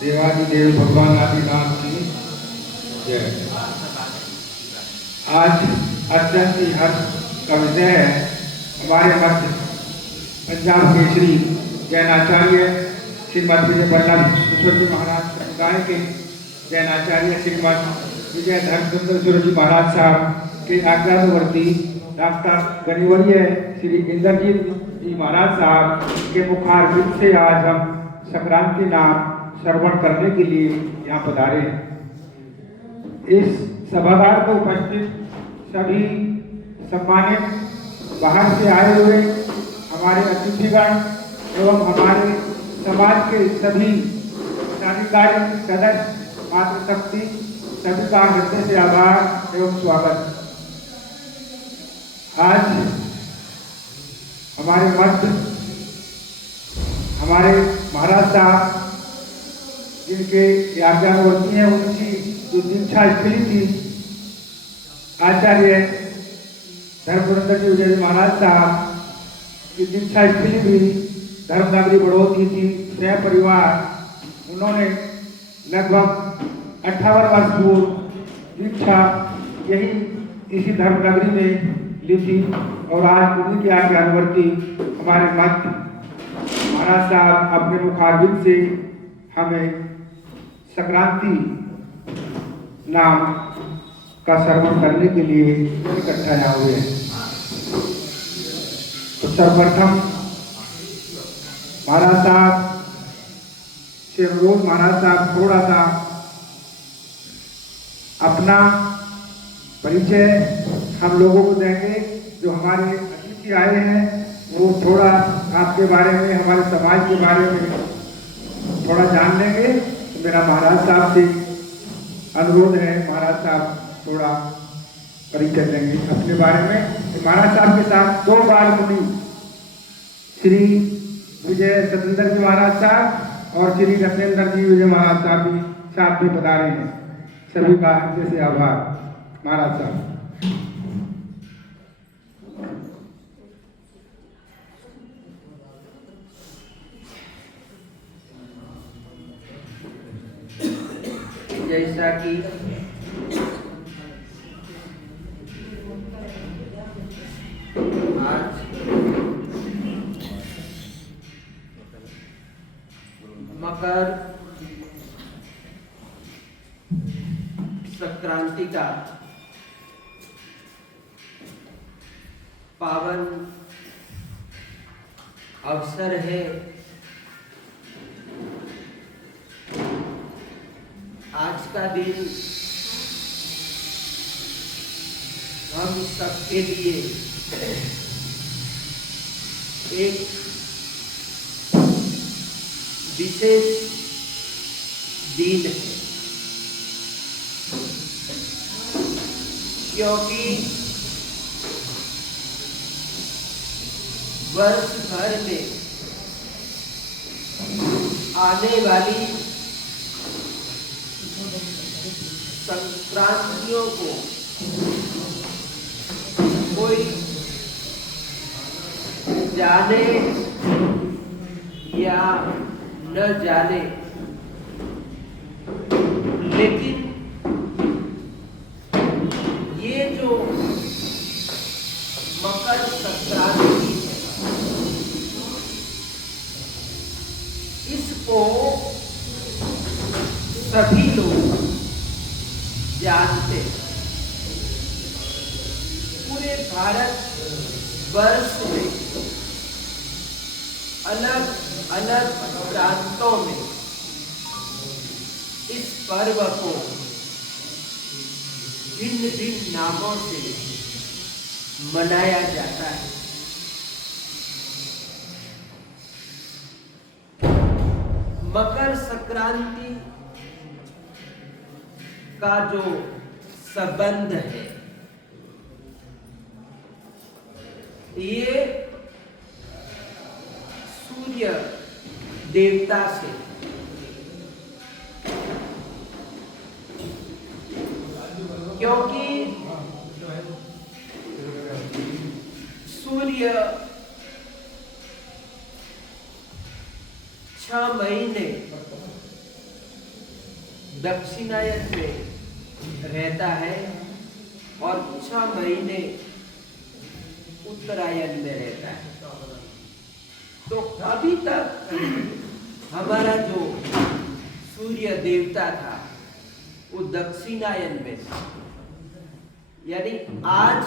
देवादिदेव भगवान आदिनाथ की जय। आज अत्यंत ही हर्ष का विषय है। हमारे मध्य पंजाब केसरी जैनाचार्य श्रीमद विजय वल्लभ ईश्वर जी महाराज समुदाय के जैनाचार्य श्रीमद विजय धर्मचंद्र जी महाराज साहब के आज्ञानुवर्ती डॉक्टर गणिवर्य श्री इंद्रजीत जी महाराज साहब के मुखारबिंद से आज हम संक्रांति नाम श्रवण करने के लिए यहाँ पधारे हैं। इस सभागार को उपस्थित सभी सम्मानित बाहर से आए हुए हमारे अतिथिगण एवं हमारे समाज के सभी अधिकारी सदस्य मातृशक्ति सभी का हृदय से आभार एवं स्वागत। आज हमारे मध्य हमारे महाराज साहब जिनके आज्ञानुवर्ती हैं उनकी जो दीक्षा स्थली थी आचार्य धर्मचंद्र जी विजय महाराज साहब की दीक्षा स्थली भी धर्मनगरी बड़ौद की थी। सह परिवार उन्होंने लगभग 58 वर्ष पूर्व दीक्षा यही इसी धर्मनगरी में ली थी और आज उन्हीं के आज्ञानुवर्ती हमारे मध्य महाराज साहब अपने मुखारबिंद से हमें संक्रांति नाम का श्रवण करने के लिए इकट्ठा आए हुए हैं। तो सर्वप्रथम महाराज साहब से अनुरोध, महाराज साहब थोड़ा सा अपना परिचय हम लोगों को देंगे। जो हमारे अतिथि आए हैं वो थोड़ा आपके बारे में, हमारे समाज के बारे में थोड़ा जान लेंगे। तो मेरा महाराज साहब से अनुरोध है, महाराज साहब थोड़ा परिचय देंगे अपने बारे में। तो महाराज साहब के साथ दो बाल मुनि श्री विजय सतेंद्र जी महाराज साहब और श्री रत्नेंद्र जी विजय महाराज साहब भी साथ में बता रहे हैं। सभी का हृदय से आभार। महाराज साहब जैसा कि आज मकर संक्रांति का पावन अवसर है, आज का दिन हम सबके लिए एक विशेष दिन है, क्योंकि वर्ष भर में आने वाली संक्रांतियों को कोई जाने या न जाने, लेकिन ये जो मकर संक्रांति है इसको सभी लोग जानते हैं। पूरे भारत वर्ष में अलग अलग प्रांतों में इस पर्व को भिन्न भिन्न नामों से मनाया जाता है। मकर संक्रांति का जो संबंध है ये सूर्य देवता से, क्योंकि सूर्य 6 महीने दक्षिणायन में रहता है और 6 महीने उत्तरायण में रहता है। तो अभी तक हमारा जो सूर्य देवता था वो दक्षिणायन में था, यानी आज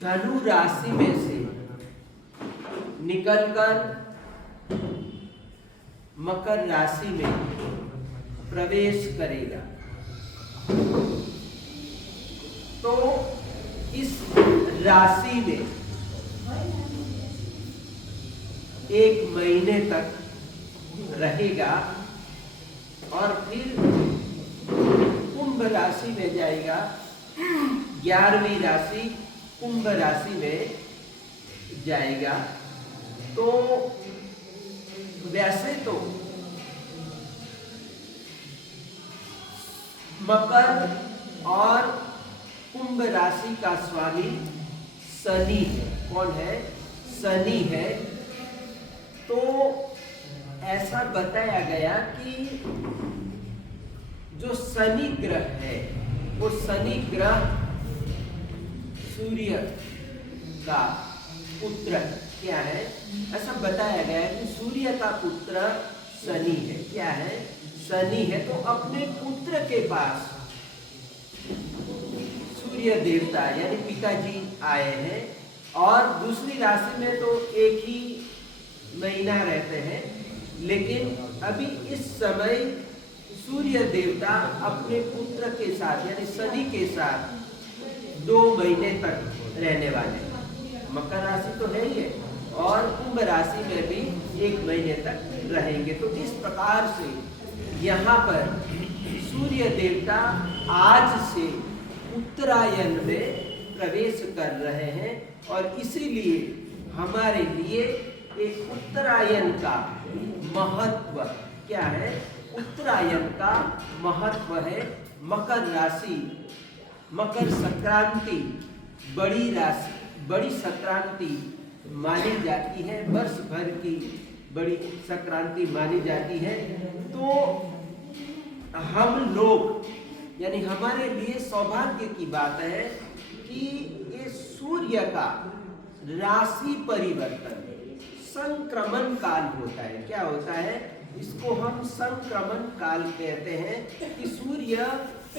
धनु राशि में से निकलकर मकर राशि में प्रवेश करेगा। तो इस राशि में 1 महीने तक रहेगा और फिर कुंभ राशि में जाएगा। 11वीं राशि कुंभ राशि में जाएगा। तो वैसे तो मकर और कुंभ राशि का स्वामी शनि है। कौन है? शनि है। तो ऐसा बताया गया कि जो शनि ग्रह है वो शनि ग्रह सूर्य का पुत्र क्या है? ऐसा बताया गया कि सूर्य का पुत्र शनि है। क्या है? शनि है। तो अपने पुत्र के पास सूर्य देवता यानी पिताजी आए हैं और दूसरी राशि में तो एक ही महीना रहते हैं, लेकिन अभी इस समय सूर्य देवता अपने पुत्र के साथ यानी शनि के साथ 2 महीने तक रहने वाले हैं। मकर राशि तो है ही है और कुंभ राशि में भी 1 महीने तक रहेंगे। तो इस प्रकार से यहाँ पर सूर्य देवता आज से उत्तरायण में प्रवेश कर रहे हैं और इसीलिए हमारे लिए एक उत्तरायण का महत्व क्या है? उत्तरायण का महत्व है। मकर राशि, मकर संक्रांति बड़ी राशि, बड़ी संक्रांति मानी जाती है, वर्ष भर की बड़ी संक्रांति मानी जाती है। तो हम लोग यानी हमारे लिए सौभाग्य की बात है कि ये सूर्य का राशि परिवर्तन संक्रमण काल होता है। क्या होता है? इसको हम संक्रमण काल कहते हैं कि सूर्य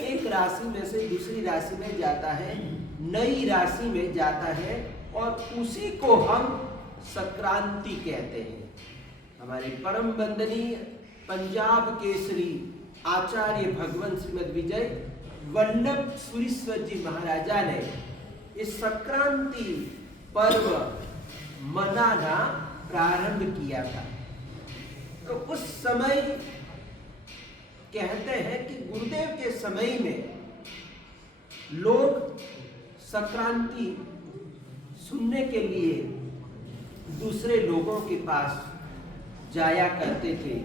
एक राशि में से दूसरी राशि में जाता है, नई राशि में जाता है और उसी को हम संक्रांति कहते हैं। हमारे परम वंदनीय पंजाब केसरी आचार्य भगवान श्रीमद विजय वल्लभ सुरीश्वर जी महाराजा ने इस संक्रांति पर्व मनाना प्रारंभ किया था। तो उस समय कहते हैं कि गुरुदेव के समय में लोग संक्रांति सुनने के लिए दूसरे लोगों के पास जाया करते थे,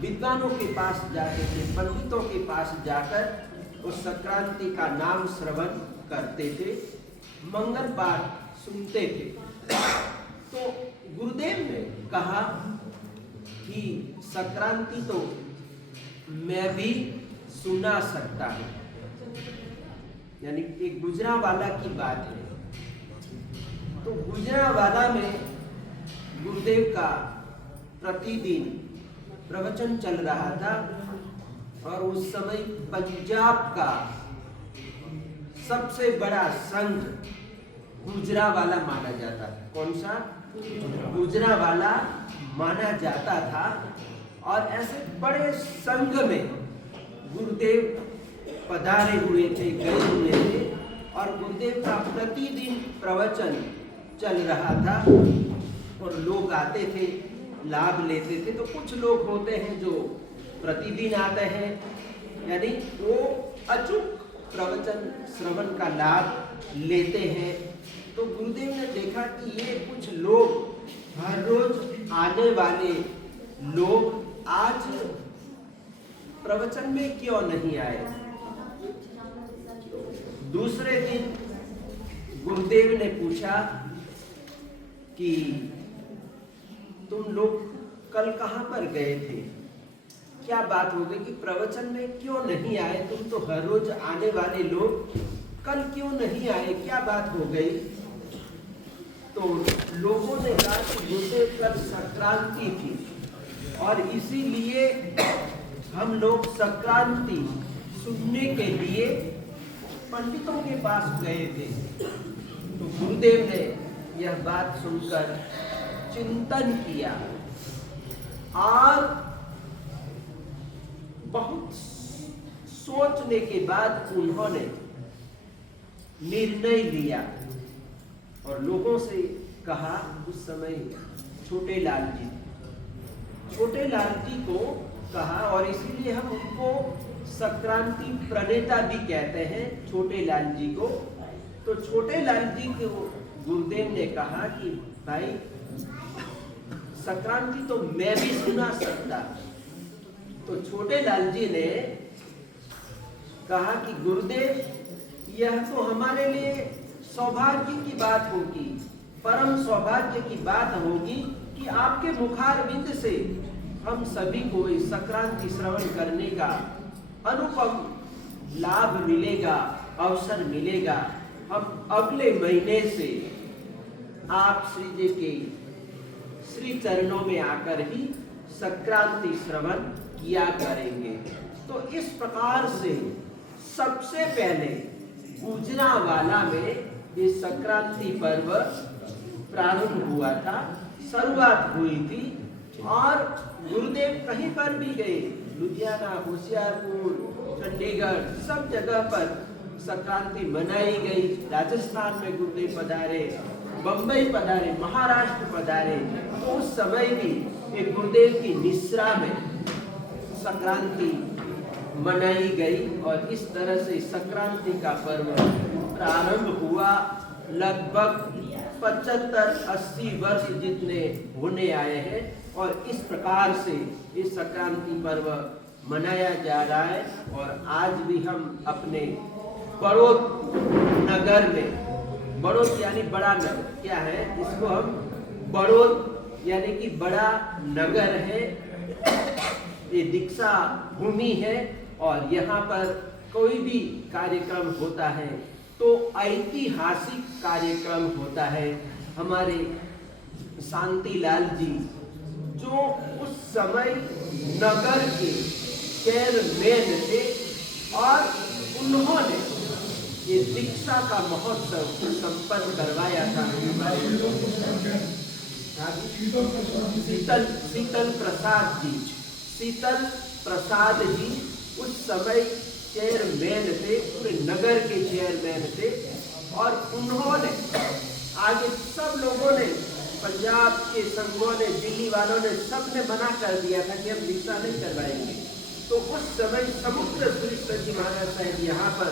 विद्वानों के पास जाते थे, पंडितों के पास जाकर उस संक्रांति का नाम श्रवण करते थे, मंगल पाठ सुनते थे। तो गुरुदेव ने कहा कि संक्रांति तो मैं भी सुना सकता हूँ, यानी एक गुजरावाला की बात है। तो गुजरावाला में गुरुदेव का प्रतिदिन प्रवचन चल रहा था और उस समय पंजाब का सबसे बड़ा संघ गुजरावाला माना जाता था। कौन सा? गुजरावाला माना जाता था। और ऐसे बड़े संघ में गुरुदेव पधारे हुए थे, गए हुए थे और गुरुदेव का प्रतिदिन प्रवचन चल रहा था और लोग आते थे, लाभ लेते थे। तो कुछ लोग होते हैं जो प्रतिदिन आते हैं, यानी वो अचूक प्रवचन श्रवण का लाभ लेते हैं। तो गुरुदेव ने देखा कि ये कुछ लोग हर रोज आने वाले लोग आज प्रवचन में क्यों नहीं आए। दूसरे दिन गुरुदेव ने पूछा कि तुम लोग कल कहाँ पर गए थे? क्या बात हो गई कि प्रवचन में क्यों नहीं आए? तुम तो हर रोज आने वाले लोग, कल क्यों नहीं आए? क्या बात हो गई? तो लोगों ने कहा कि गुरुदेव कल संक्रांति थी और इसीलिए हम लोग संक्रांति सुनने के लिए पंडितों के पास गए थे। तो गुरुदेव ने यह बात सुनकर चिंतन किया और बहुत सोचने के बाद उन्होंने निर्णय लिया और लोगों से कहा, उस समय छोटे लाल जी को कहा, और इसीलिए हम उनको संक्रांति प्रणेता भी कहते हैं, छोटे लाल जी को। तो छोटे लाल जी को गुरुदेव ने कहा कि भाई संक्रांति तो मैं भी सुना सकता। तो छोटे लाल जी ने कहा कि गुरुदेव, यह तो हमारे लिए सौभाग्य की बात होगी, परम सौभाग्य की बात होगी कि आपके मुखारविंद से हम सभी को इस संक्रांति श्रवण करने का अनुपम लाभ मिलेगा, अवसर मिलेगा। हम अगले महीने से आप श्री जी के श्री चरणों में आकर ही संक्रांति श्रवण किया करेंगे। तो इस प्रकार से सबसे पहले गुजरांवाला में ये संक्रांति पर्व प्रारंभ हुआ था, शुरुआत हुई थी। और गुरुदेव कहीं पर भी गए, लुधियाना, होशियारपुर, चंडीगढ़, सब जगह पर संक्रांति मनाई गई। राजस्थान में गुरुदेव पधारे, बंबई पधारे, महाराष्ट्र पधारे। तो उस समय भी एक गुरुदेव की निश्रा में संक्रांति मनाई गई और इस तरह से संक्रांति का पर्व प्रारंभ हुआ। लगभग 75-80 वर्ष जितने होने आए हैं और इस प्रकार से इस संक्रांति पर्व मनाया जा रहा है। और आज भी हम अपने बड़ौत नगर में, बड़ौत यानी बड़ा नगर, क्या है इसको हम बड़ौत यानी कि बड़ा नगर है, ये दीक्षा भूमि है। और यहाँ पर कोई भी कार्यक्रम होता है तो ऐतिहासिक कार्यक्रम होता है। हमारे शांतिलाल जी जो उस समय नगर के चेयरमैन थे और उन्होंने ये दीक्षा का महोत्सव संपन्न करवाया था। शीतल प्रसाद जी उस समय चेयरमैन थे, पूरे नगर के चेयरमैन थे। और उन्होंने आगे सब लोगों ने, पंजाब के संघों ने, दिल्ली वालों ने, सबने मना कर दिया था कि हम दीक्षा नहीं करवाएंगे। तो उस समय समुद्र सुरेश्वर जी महाराज साहब यहाँ पर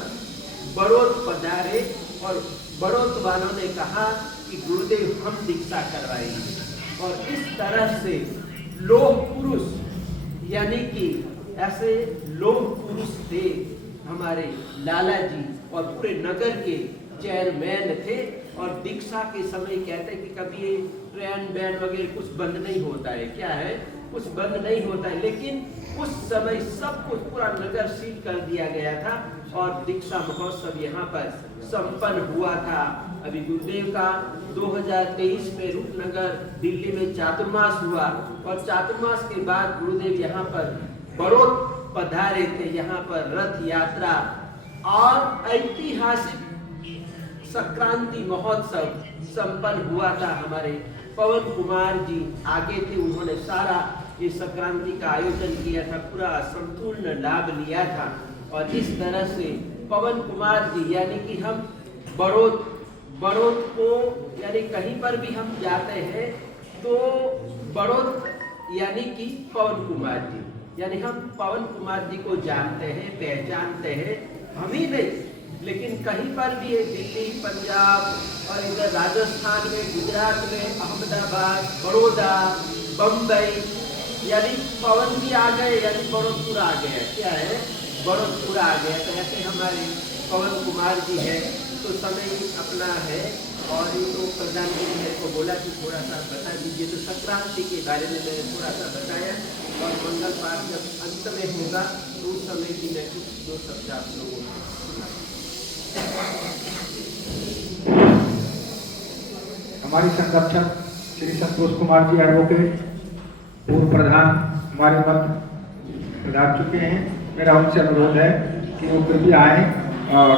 बड़ौत पधारे और बड़ौत वालों ने कहा कि गुरुदेव हम दीक्षा करवाएंगे। और इस तरह से लोह पुरुष यानी कि ऐसे लोह पुरुष थे हमारे लाला जी और पूरे नगर के चेयरमैन थे। और दीक्षा के समय कहते हैं कि कभी ये ट्रेन बैंड वगैरह कुछ बंद नहीं होता है, क्या है कुछ बंद नहीं होता है। लेकिन उस समय सब कुछ पूरा नगर सील कर दिया गया था और दीक्षा महोत्सव यहाँ पर संपन्न हुआ था। अभी गुरुदेव का 2023 में रूपनगर दिल्ली में चातुर्मास हुआ और चातुर्मास के बाद गुरुदेव यहाँ पर बड़ौत पधारे थे। यहाँ पर रथ यात्रा और ऐतिहासिक संक्रांति महोत्सव संपन्न हुआ था। हमारे पवन कुमार जी आगे थे, उन्होंने सारा ये संक्रांति का आयोजन किया था, पूरा संपूर्ण लाभ लिया था। और इस तरह से पवन कुमार जी यानी कि हम बड़ौत को यानी कहीं पर भी हम जाते हैं तो बड़ौत यानी कि पवन कुमार जी, यानी हम पवन कुमार जी को जानते हैं, पहचानते हैं। हम ही नहीं लेकिन कहीं पर भी है, दिल्ली, पंजाब और इधर राजस्थान में, गुजरात में, अहमदाबाद, बड़ौदा, बम्बई, यानी पवन भी आ गए यानी बड़ौतपुर आ गया। क्या है बड़ौतपुर आ गया। तो ऐसे हमारे पवन कुमार जी है। तो समय अपना है और ये तो प्रधान जी ने मेरे को बोला कि थोड़ा सा बता दीजिए। तो संक्रांति के बारे में मैंने थोड़ा सा बताया। और मंगल पाठ जब अंत में होगा तो उस समय की मैं कुछ दो शब्द आप लोगों को हमारी संरक्षक श्री संतोष कुमार जी एडवोकेट पूर्व प्रधान हमारे मध्य पधार चुके हैं। मेरा उनसे अनुरोध है कि वो कृपया आए और